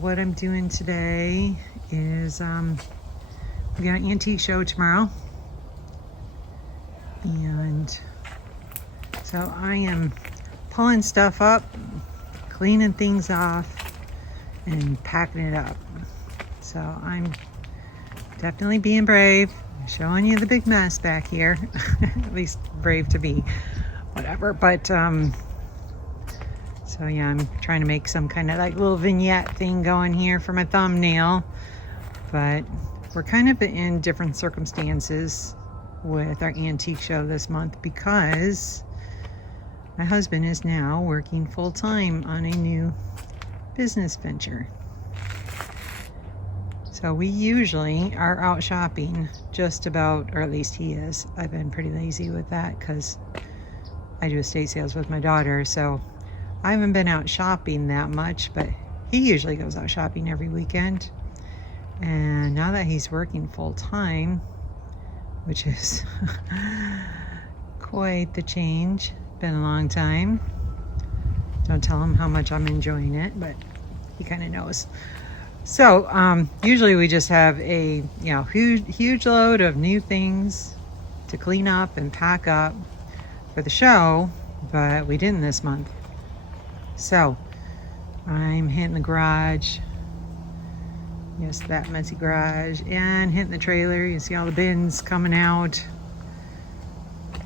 What I'm doing today is we got an antique show tomorrow, and so I am pulling stuff up, cleaning things off, and packing it up. So I'm definitely being brave, showing you the big mess back here. At least brave to be, whatever. But so yeah, I'm trying to make some kind of like little vignette thing going here for my thumbnail. But we're kind of in different circumstances with our antique show this month because my husband is now working full-time on a new business venture. So we usually are out shopping just about, or at least he is. I've been pretty lazy with that because I do estate sales with my daughter, so I haven't been out shopping that much, but he usually goes out shopping every weekend. And now that he's working full-time, which is quite the change, been a long time. Don't tell him how much I'm enjoying it, but he kind of knows. So usually we just have a huge load of new things to clean up and pack up for the show, but we didn't this month. So I'm hitting the garage, yes, that messy garage, and hitting the trailer. You see all the bins coming out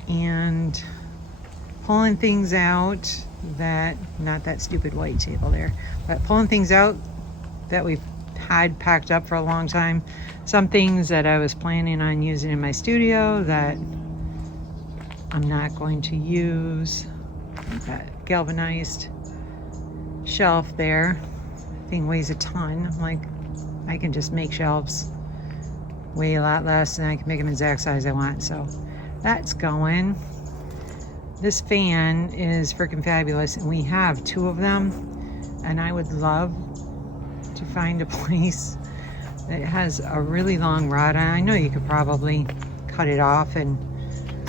and pulling things out that, not that stupid white table there, but pulling things out that we've had packed up for a long time. Some things that I was planning on using in my studio that I'm not going to use. That galvanized shelf there, thing weighs a ton. I'm like, I can just make shelves weigh a lot less and I can make them exact size I want. So that's going. This fan is freaking fabulous, and we have two of them, and I would love to find a place that has a really long rod. I know you could probably cut it off and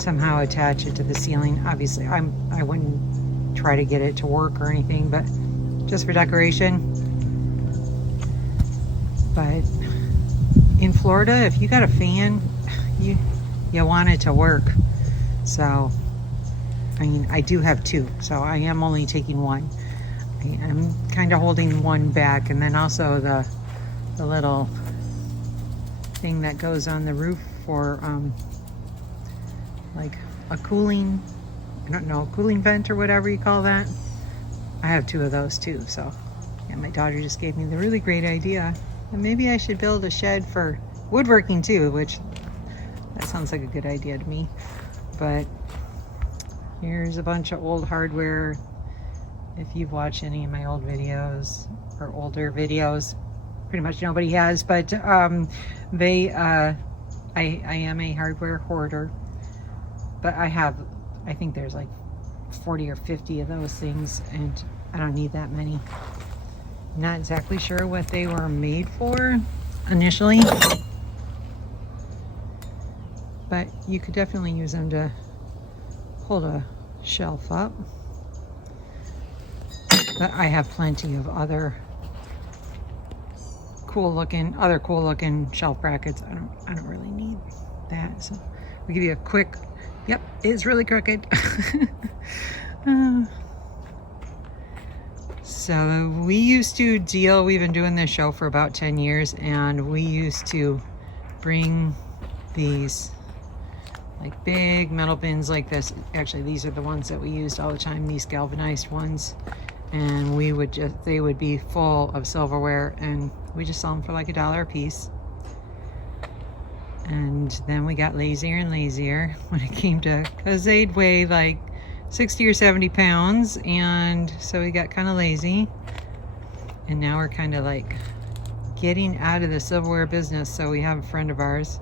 somehow attach it to the ceiling. Obviously I wouldn't try to get it to work or anything, but just for decoration. But in Florida, if you got a fan, you want it to work. So I mean, I do have two, so I am only taking one. I'm kind of holding one back, and then also the little thing that goes on the roof for like a cooling, I don't know, cooling vent or whatever you call that. I have two of those too. So yeah, my daughter just gave me the really great idea, and maybe I should build a shed for woodworking too, which that sounds like a good idea to me. But here's a bunch of old hardware. If you've watched any of my old videos or older videos, pretty much nobody has, but I am a hardware hoarder, but I think there's like 40 or 50 of those things, and I don't need that many. Not exactly sure what they were made for initially, but you could definitely use them to hold a shelf up. But I have plenty of other cool looking shelf brackets. I don't really need that. So we'll give you a quick, yep, it's really crooked. So we used to deal, we've been doing this show for about 10 years, and we used to bring these like big metal bins like this. Actually, these are the ones that we used all the time, these galvanized ones. And they would be full of silverware, and we just sell them for like $1 a piece. And then we got lazier and lazier when it came to, because they'd weigh like 60 or 70 pounds, and so we got kind of lazy. And now we're kind of like getting out of the silverware business. So we have a friend of ours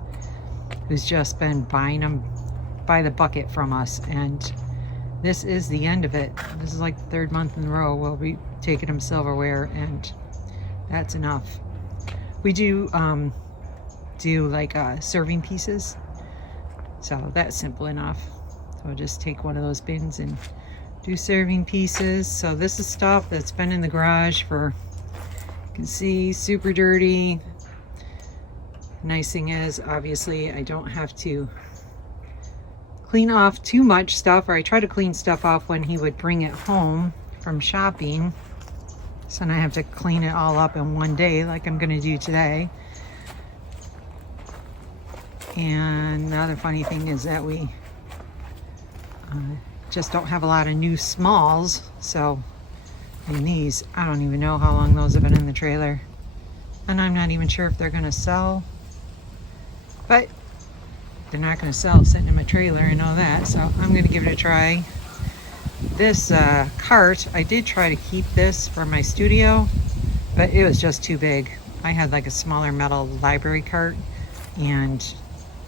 who's just been buying them by the bucket from us, and this is the end of it. This is like the third month in a row we'll be taking them silverware, and that's enough. We do like serving pieces, so that's simple enough. So I'll just take one of those bins and do serving pieces. So this is stuff that's been in the garage for can see, super dirty. Nice thing is, obviously, I don't have to clean off too much stuff, or I try to clean stuff off when he would bring it home from shopping. So now I have to clean it all up in one day like I'm gonna do today. And the other funny thing is that we just don't have a lot of new smalls. So, and these, I don't even know how long those have been in the trailer. And I'm not even sure if they're gonna sell. But they're not gonna sell sitting in my trailer, I know that. So I'm gonna give it a try. This cart, I did try to keep this for my studio, but it was just too big. I had like a smaller metal library cart, and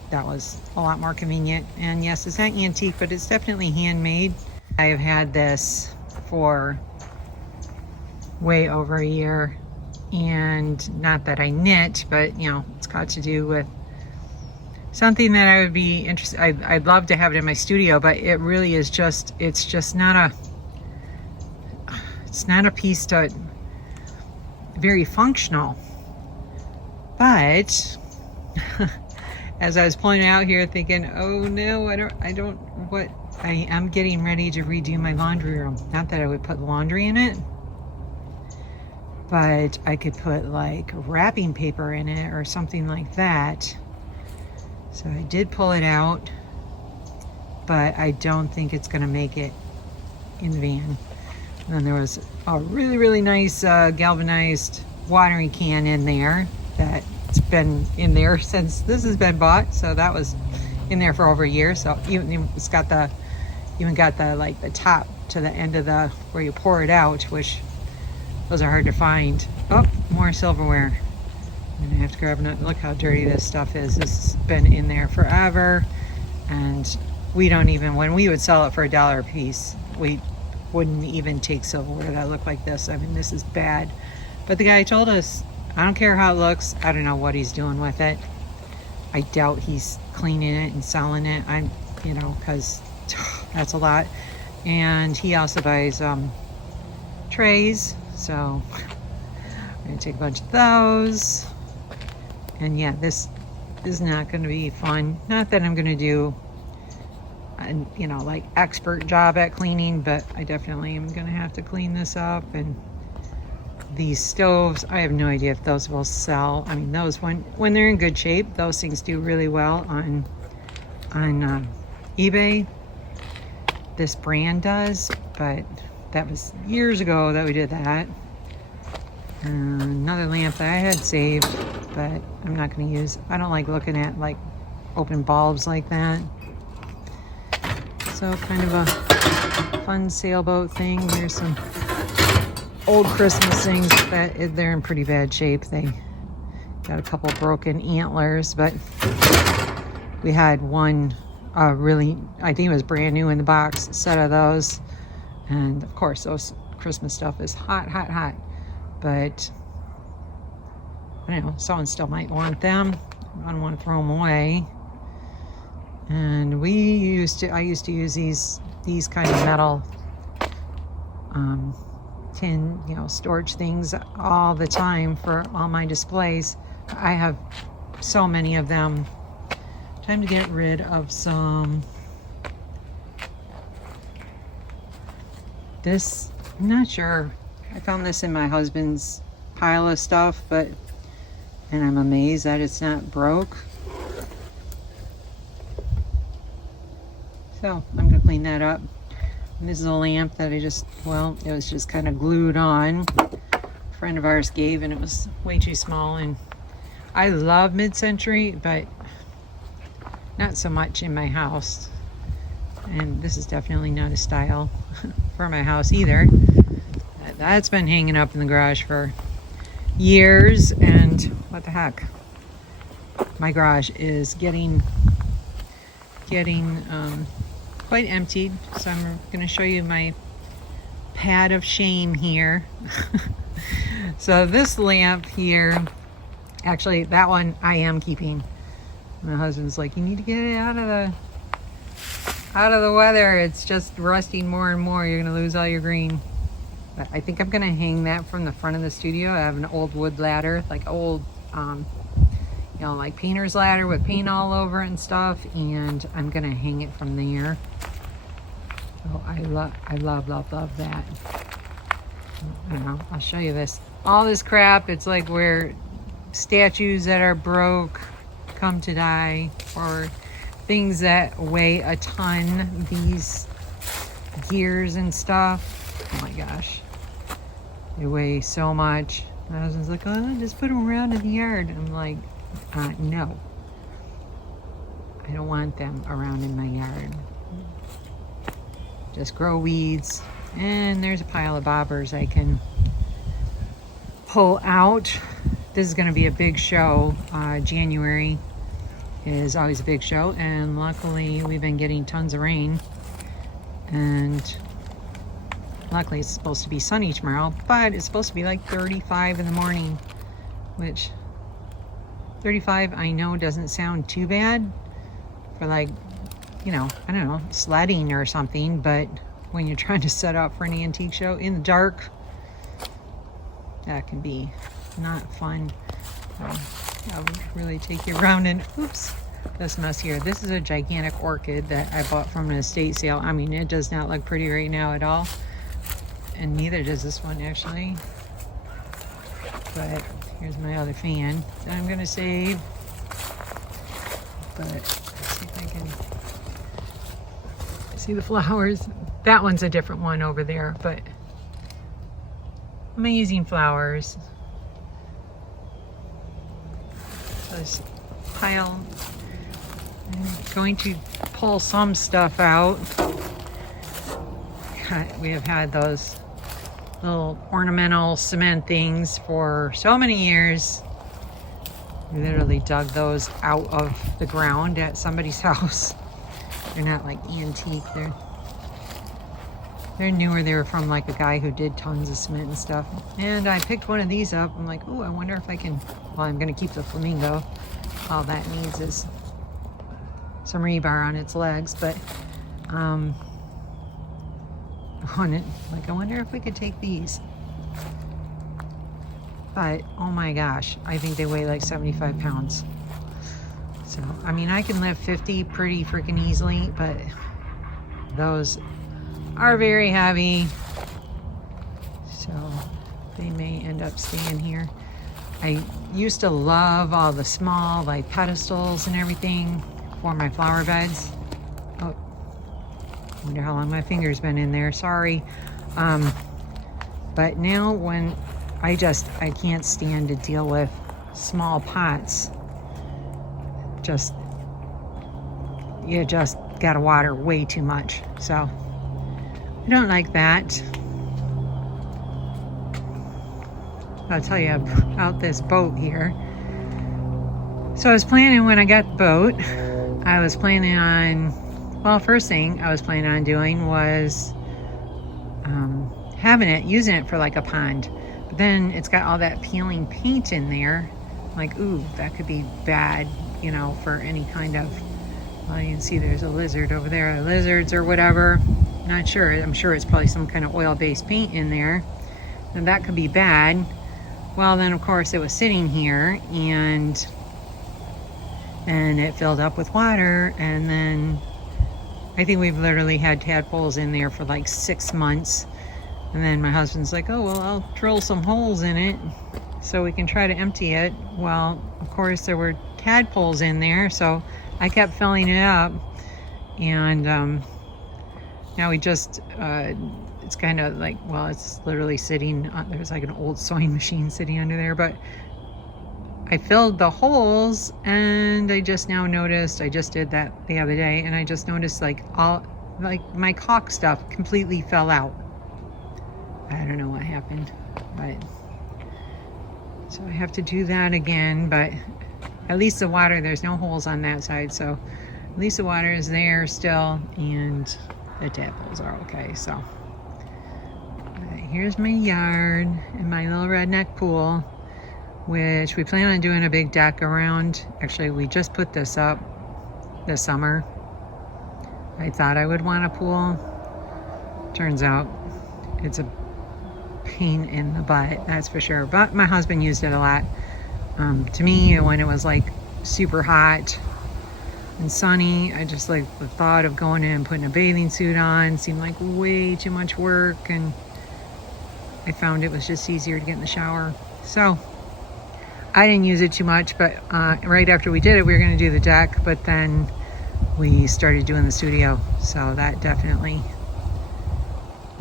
that was a lot more convenient. And yes, it's not antique, but it's definitely handmade. I have had this for way over a year, and not that I knit, but you know, it's got to do with something that I would be interested. I'd love to have it in my studio, but it really is just, it's just not a piece to very functional. But as I was pointing out here, thinking, oh no, I am getting ready to redo my laundry room. Not that I would put laundry in it, but I could put like wrapping paper in it or something like that. So I did pull it out, but I don't think it's gonna make it in the van. And then there was a really, really nice galvanized watering can in there that's been in there since this has been bought. So that was in there for over a year. So it's got the, even got the like the top to the end of the where you pour it out, which those are hard to find. Oh, more silverware. And I have to grab another. Look how dirty this stuff is. This has been in there forever, and we don't even, when we would sell it for $1 a piece, we wouldn't even take silverware that looked like this. I mean, this is bad. But the guy told us, I don't care how it looks. I don't know what he's doing with it. I doubt he's cleaning it and selling it. You know, because that's a lot. And he also buys trays. So I'm gonna take a bunch of those. And yeah, this is not going to be fun. Not that I'm going to do you know, like expert job at cleaning, but I definitely am going to have to clean this up. And these stoves, I have no idea if those will sell. I mean, those when they're in good shape, those things do really well on eBay. This brand does, but that was years ago that we did that. Another lamp that I had saved, but I'm not going to use. I don't like looking at like open bulbs like that. So kind of a fun sailboat thing. Here's some old Christmas things that they're in pretty bad shape. They got a couple broken antlers, but we had one really, I think it was brand new in the box, set of those. And of course, those Christmas stuff is hot, hot, hot. But I don't know, someone still might want them. I don't want to throw them away. And I used to use these kind of metal tin, you know, storage things all the time for all my displays. I have so many of them. Time to get rid of some. This, I'm not sure. I found this in my husband's pile of stuff, and I'm amazed that it's not broke. So I'm gonna clean that up. And this is a lamp that it was just kind of glued on. A friend of ours gave, and it was way too small. And I love mid-century, but not so much in my house. And this is definitely not a style for my house either. That's been hanging up in the garage for years, and what the heck, my garage is getting quite emptied. So I'm going to show you my pad of shame here. So this lamp here, actually that one I am keeping. My husband's like, you need to get it out of the weather. It's just rusting more and more. You're going to lose all your green. But I think I'm gonna hang that from the front of the studio. I have an old wood ladder, like old, you know, like painter's ladder with paint all over it and stuff, and I'm gonna hang it from there. So I love that. I don't know, I'll show you this. All this crap, it's like where statues that are broke come to die, or things that weigh a ton, these gears and stuff. Oh my gosh, they weigh so much. My husband's like, oh, just put them around in the yard. I'm like, no, I don't want them around in my yard. Just grow weeds. And there's a pile of bobbers I can pull out. This is going to be a big show. January is always a big show, and luckily we've been getting tons of rain, and luckily it's supposed to be sunny tomorrow, but it's supposed to be like 35 in the morning, which 35 I know doesn't sound too bad for, like, you know, I don't know, sledding or something, but when you're trying to set up for an antique show in the dark, that can be not fun. I'll really take you around. And oops, this mess here. This is a gigantic orchid that I bought from an estate sale. I mean, it does not look pretty right now at all, and neither does this one actually. But here's my other fan that I'm gonna save. But let's see if I can see the flowers. That one's a different one over there, but amazing flowers. This pile, I'm going to pull some stuff out. We have had those little ornamental cement things for so many years. We literally dug those out of the ground at somebody's house. They're not like antique, they're newer. They were from like a guy who did tons of cement and stuff. And I picked one of these up. I'm like, oh, I wonder if I can, well, I'm gonna keep the flamingo. All that needs is some rebar on its legs, but on it, like, I wonder if we could take these. But oh my gosh, I think they weigh like 75 pounds. So, I mean, I can lift 50 pretty freaking easily, but those are very heavy. So they may end up staying here. I used to love all the small, like, pedestals and everything for my flower beds. Oh, wonder how long my finger's been in there, sorry. But now when I can't stand to deal with small pots. You just gotta water way too much. So I don't like that. I'll tell you about this boat here. So I was planning, when I got the boat, I was planning on, well, first thing I was planning on doing was using it for like a pond. But then it's got all that peeling paint in there. I'm like, ooh, that could be bad, you know, for any kind of, well, you can see there's a lizard over there, lizards or whatever. Not sure. I'm sure it's probably some kind of oil-based paint in there, and that could be bad. Well, then of course it was sitting here, and it filled up with water, and then I think we've literally had tadpoles in there for like 6 months. And then my husband's like, oh, well, I'll drill some holes in it so we can try to empty it. Well, of course there were tadpoles in there, so I kept filling it up. And now we just, it's kind of like, well, it's literally sitting, there's like an old sewing machine sitting under there, but I filled the holes, and I just now noticed, I just did that the other day, and I just noticed like my caulk stuff completely fell out. I don't know what happened, but so I have to do that again. But at least the water, there's no holes on that side, so at least the water is there still, and the tadpoles are okay. So here's my yard and my little redneck pool, which we plan on doing a big deck around. Actually, we just put this up this summer. I thought I would want a pool. Turns out it's a pain in the butt, that's for sure. But my husband used it a lot. To me, when it was like super hot and sunny, I just like the thought of going in and putting a bathing suit on seemed like way too much work, and I found it was just easier to get in the shower. So I didn't use it too much, but right after we did it, we were going to do the deck, but then we started doing the studio. So that definitely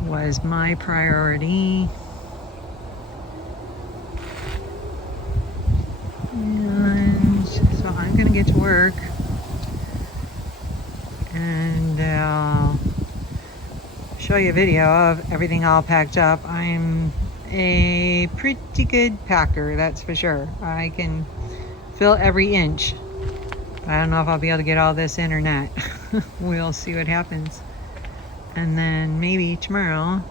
was my priority. And so I'm going to get to work, and I'll show you a video of everything all packed up. I'm a pretty good packer, that's for sure. I can fill every inch. I don't know if I'll be able to get all this in or not. We'll see what happens. And then maybe tomorrow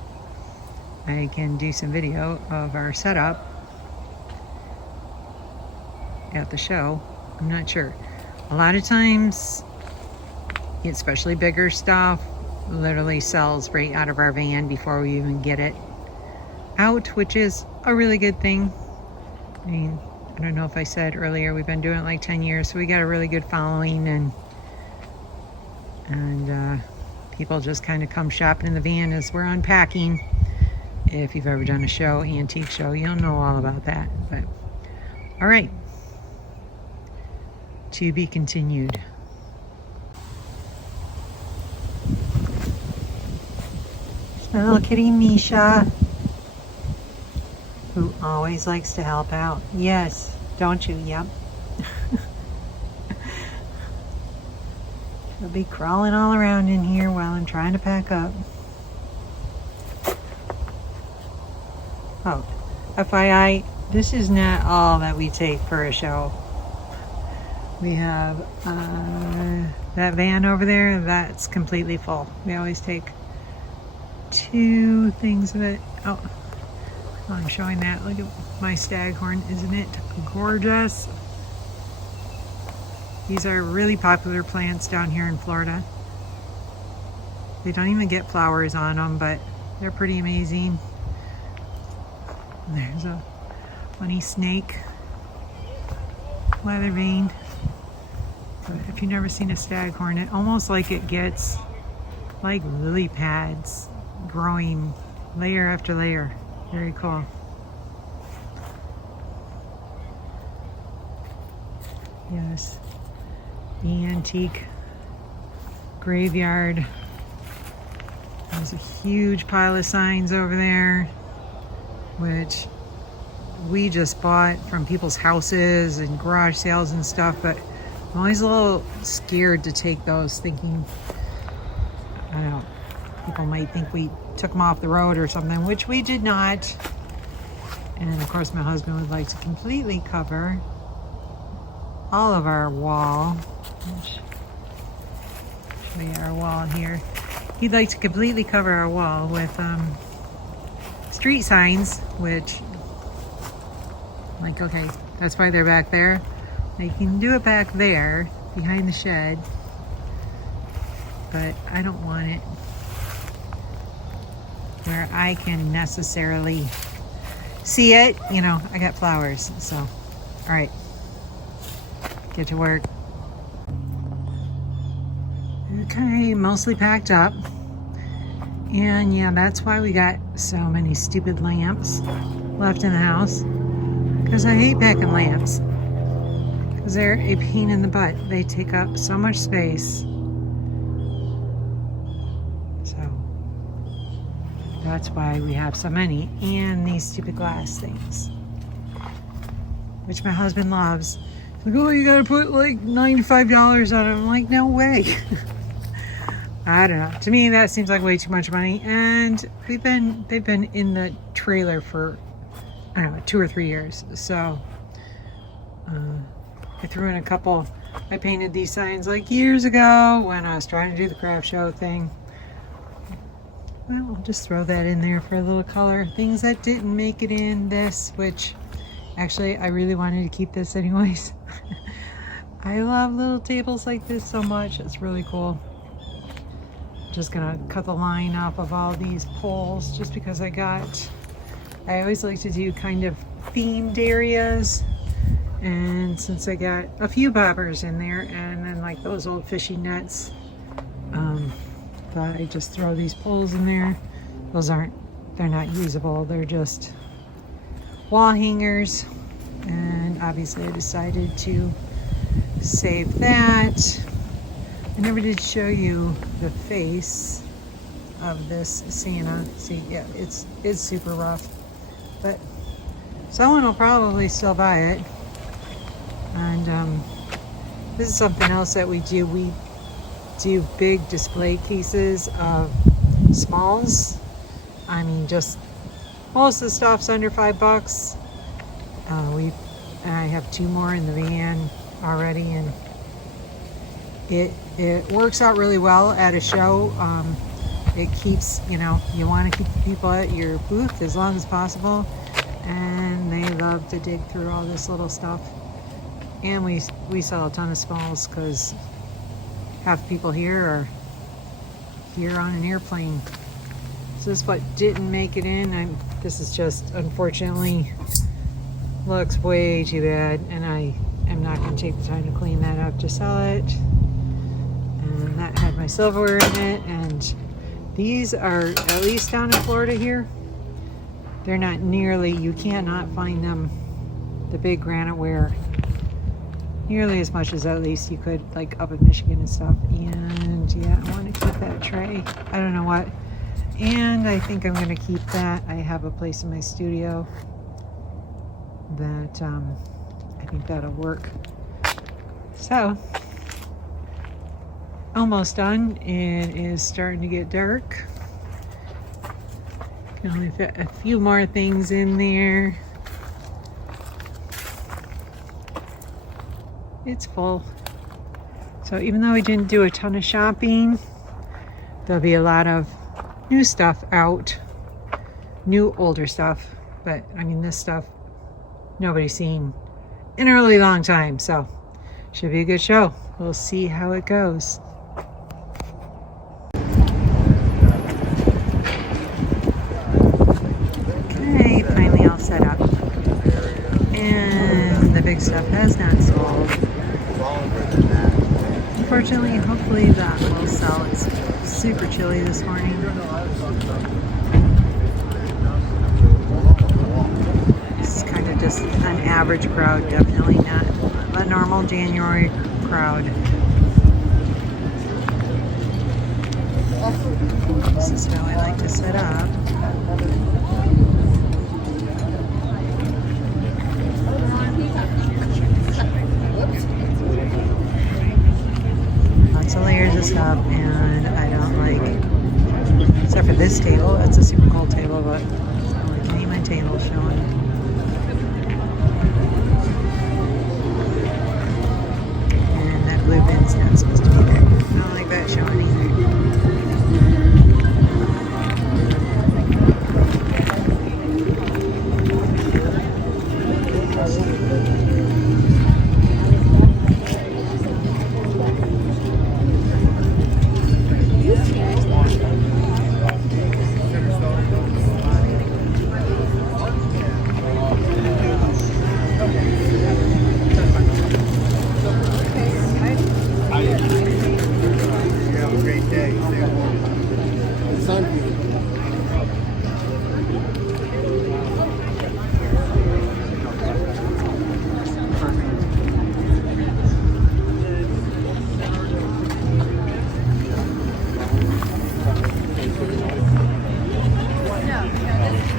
I can do some video of our setup at the show. I'm not sure. A lot of times, especially bigger stuff, literally sells right out of our van before we even get it out, which is a really good thing. I mean, I don't know if I said earlier, we've been doing it like 10 years, so we got a really good following, and people just kind of come shopping in the van as we're unpacking. If you've ever done a show, antique show, you'll know all about that. But all right, to be continued. My little kitty Misha, who always likes to help out. Yes, don't you? Yep. She'll be crawling all around in here while I'm trying to pack up. Oh, FYI, this is not all that we take for a show. We have that van over there, that's completely full. We always take 2 things of it. Oh, I'm showing that. Look at my staghorn. Isn't it gorgeous? These are really popular plants down here in Florida. They don't even get flowers on them, but they're pretty amazing. And there's a funny snake, weather vane. But if you've never seen a staghorn, it almost like it gets like lily pads growing layer after layer. Very cool. Yes, the antique graveyard. There's a huge pile of signs over there, which we just bought from people's houses and garage sales and stuff, but I'm always a little scared to take those, thinking, I don't know, people might think we took them off the road or something, which we did not. And of course my husband would like to completely cover all of our wall. Show you our wall here. He'd like to completely cover our wall with street signs, which, like, okay, that's why they're back there. They can do it back there behind the shed, but I don't want it where I can necessarily see it. You know, I got flowers, so all right, get to work. Okay, mostly packed up, and yeah, that's why we got so many stupid lamps left in the house, because I hate packing lamps, because they're a pain in the butt. They take up so much space. So that's why we have so many. And these stupid glass things, which my husband loves. He's like, oh, you gotta put like $95 on it. I'm like, no way. I don't know. To me, that seems like way too much money. And they've been in the trailer for, I don't know, 2 or 3 years. So I threw in a couple. I painted these signs like years ago when I was trying to do the craft show thing. Well, I'll just throw that in there for a little color. Things that didn't make it in this, which actually I really wanted to keep this anyways. I love little tables like this so much. It's really cool. Just gonna cut the line off of all these poles just because I got I always like to do kind of themed areas. And since I got a few bobbers in there and then like those old fishing nets, thought I'd just throw these poles in there. They're not usable. They're just wall hangers. And obviously I decided to save that. I never did show you the face of this Santa. See, yeah, it's super rough, but someone will probably still buy it. And this is something else that we do. We do big display cases of smalls. I mean, just most of the stuff's under $5. I have 2 more in the van already, and it works out really well at a show. It keeps, you want to keep the people at your booth as long as possible, and they love to dig through all this little stuff. And we sell a ton of smalls because half the people here are here on an airplane. So this is what didn't make it in. This is just, unfortunately, looks way too bad, and I am not going to take the time to clean that up to sell it. And that had my silverware in it, and these are, at least down in Florida here, they're not nearly, you cannot find them, the big granite ware, nearly as much as at least you could like up in Michigan and stuff. And yeah, I want to keep that tray. I don't know what. And I think I'm going to keep that. I have a place in my studio that I think that'll work. So, almost done. It is starting to get dark. Can only fit a few more things in there. It's full. So even though we didn't do a ton of shopping, there'll be a lot of new stuff out. New, older stuff. But I mean, this stuff nobody's seen in a really long time. So should be a good show. We'll see how it goes. Okay, finally all set up. And the big stuff has not sold. Unfortunately, hopefully that will sell. It's super chilly this morning. It's kind of just an average crowd, definitely not a normal January crowd. This is how I like to set up. Lots of layers of stuff, and I don't like, except for this table, it's a super cold table, but I don't like any of my tables showing. And that blue bin's not supposed to be there. I don't like that showing either.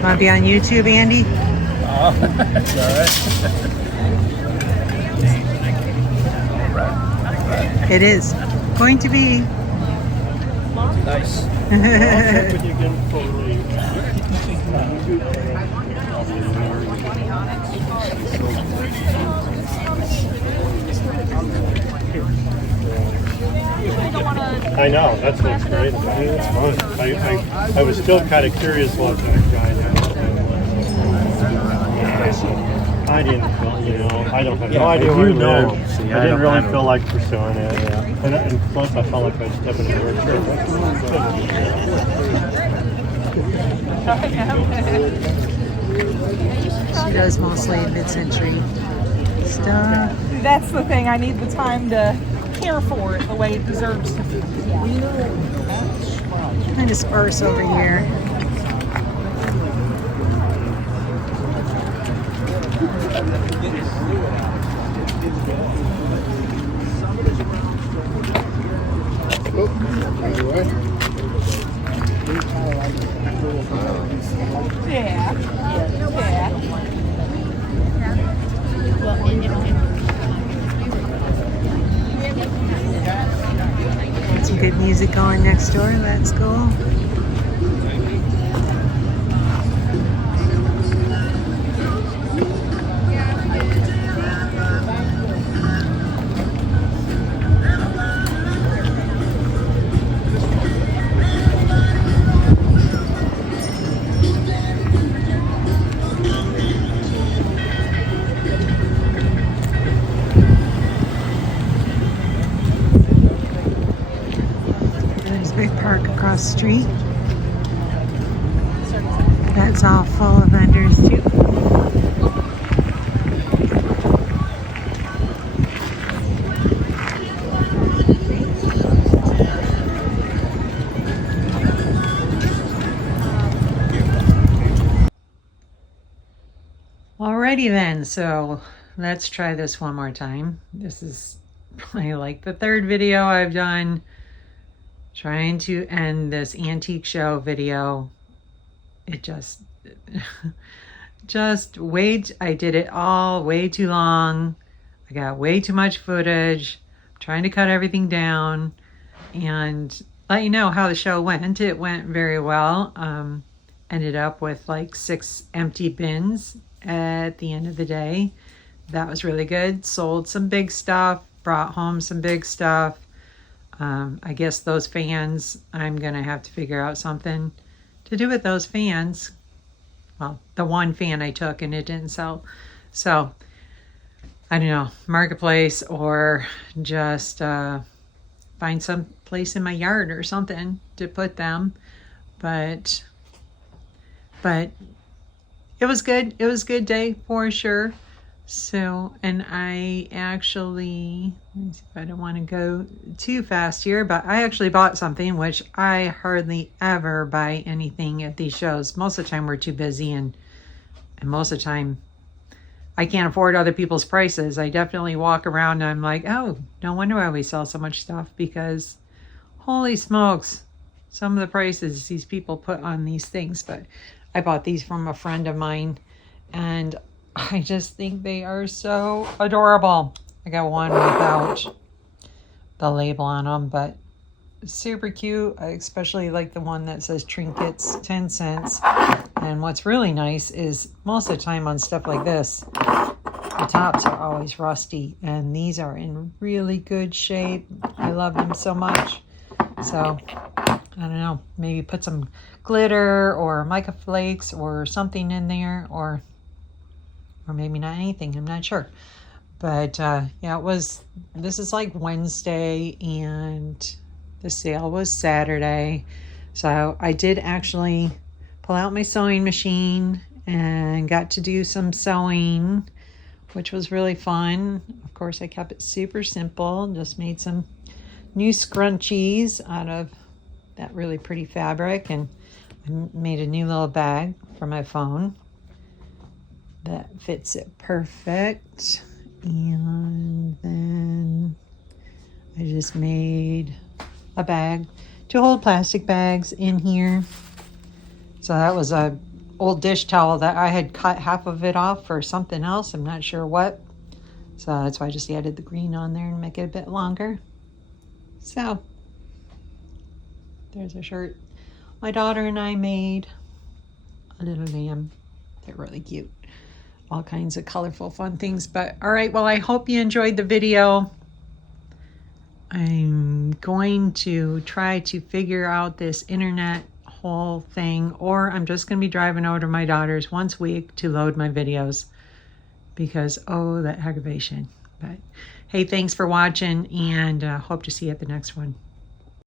Want to be on YouTube, Andy? Oh, that's all right. It is going to be. Nice. I know, that's what's great. I mean, it's fun. I was still kind of curious what that guy had. I didn't feel, I don't have no idea where it is. I didn't really feel like pursuing it. Yeah. And plus I felt like I was stepping into a church. She does mostly mid-century stuff. That's the thing. I need the time to care for it the way it deserves to be. Kind of sparse over here. Yeah. Some good music going next door. That's cool. There's a big park across the street. That's all full of vendors too. Alrighty then, so let's try this one more time. This is probably like the third video I've done trying to end this antique show video. It just I did it all way too long. I got way too much footage. I'm trying to cut everything down and let you know how the show went. It went very well. Ended up with like 6 empty bins at the end of the day. That was really good. Sold some big stuff, brought home some big stuff. I guess those fans, I'm gonna have to figure out something to do with those fans. Well, the one fan I took and it didn't sell. So, I don't know, marketplace or just find some place in my yard or something to put them. But it was good. It was a good day for sure. So, and I actually, let me see if I don't want to go too fast here, but I actually bought something, which I hardly ever buy anything at these shows. Most of the time we're too busy and most of the time I can't afford other people's prices. I definitely walk around and I'm like, oh, no wonder why we sell so much stuff, because holy smokes, some of the prices these people put on these things. But I bought these from a friend of mine and I just think they are so adorable. I got one without the label on them, but super cute. I especially like the one that says trinkets, 10 cents. And what's really nice is most of the time on stuff like this, the tops are always rusty, and these are in really good shape. I love them so much. So, I don't know, maybe put some glitter or mica flakes or something in there, or maybe not anything, I'm not sure. But yeah, this is like Wednesday and the sale was Saturday. So I did actually pull out my sewing machine and got to do some sewing, which was really fun. Of course, I kept it super simple, just made some new scrunchies out of that really pretty fabric, and I made a new little bag for my phone that fits it perfect. And then I just made a bag to hold plastic bags in here. So that was a old dish towel that I had cut half of it off for something else. I'm not sure what. So that's why I just added the green on there and make it a bit longer. So there's a shirt my daughter and I made. A little lamb. They're really cute. All kinds of colorful, fun things. But all right, well, I hope you enjoyed the video. I'm going to try to figure out this internet whole thing, or I'm just going to be driving over to my daughter's once a week to load my videos, because oh, that aggravation. But hey, thanks for watching, and hope to see you at the next one.